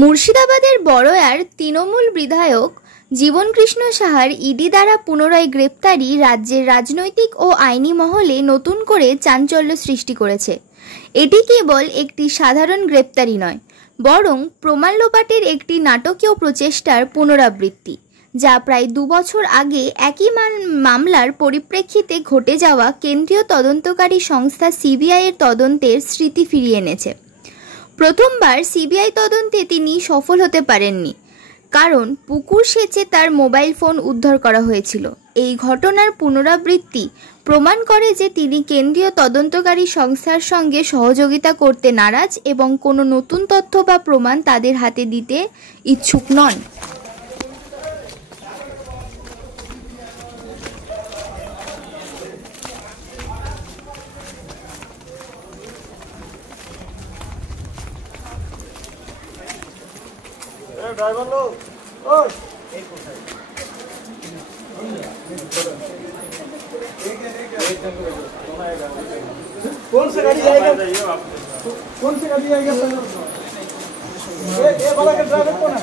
মুর্শিদাবাদের বড়য়ার তৃণমূল বিধায়ক জীবনকৃষ্ণ সাহার ইডি দ্বারা পুনরায় গ্রেপ্তারি রাজ্যের রাজনৈতিক ও আইনি মহলে নতুন করে চাঞ্চল্য সৃষ্টি করেছে। এটি কেবল একটি সাধারণ গ্রেপ্তারি নয়, বরং প্রমাণ লোপাটের একটি নাটকীয় প্রচেষ্টার পুনরাবৃত্তি, যা প্রায় 2 বছর আগে একই মামলার পরিপ্রেক্ষিতে ঘটে যাওয়া কেন্দ্রীয় তদন্তকারী সংস্থা সিবিআইয়ের তদন্তের স্মৃতি ফিরিয়ে এনেছে। প্রথমবার সিবিআই তদন্তে তিনি সফল হতে পারেননি, কারণ পুকুর সেচে তার মোবাইল ফোন উদ্ধার করা হয়েছিল। এই ঘটনার পুনরাবৃত্তি প্রমাণ করে যে তিনি কেন্দ্রীয় তদন্তকারী সংস্থার সঙ্গে সহযোগিতা করতে নারাজ এবং কোনো নতুন তথ্য বা প্রমাণ তাদের হাতে দিতে ইচ্ছুক নন। ड्राइवर लोग ओए कौन सा गाड़ी आएगा, कौन सी गाड़ी आएगा? ये वाला का ड्राइवर कौन है?